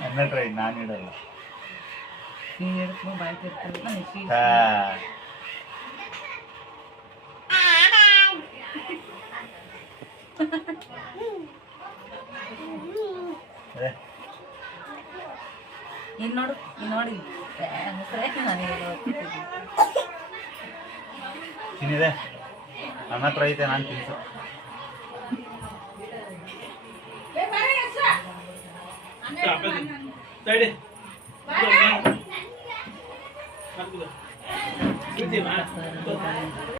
ಎನ್ನ ಟ್ರೈ ನಾನು ಇಡಲ್ಲ ನೀನು ಹಿಡ್ಕೊ ಬಾಯಿ ತಿರ್ಕೊಳ್ಳ ಇನ್ನು ನೋಡು ನೋಡಿ ತಿನ್ನಿದೆ ನನ್ನ ಹತ್ರ ಐತೆ ನಾನು ತಿನ್ಸು Side.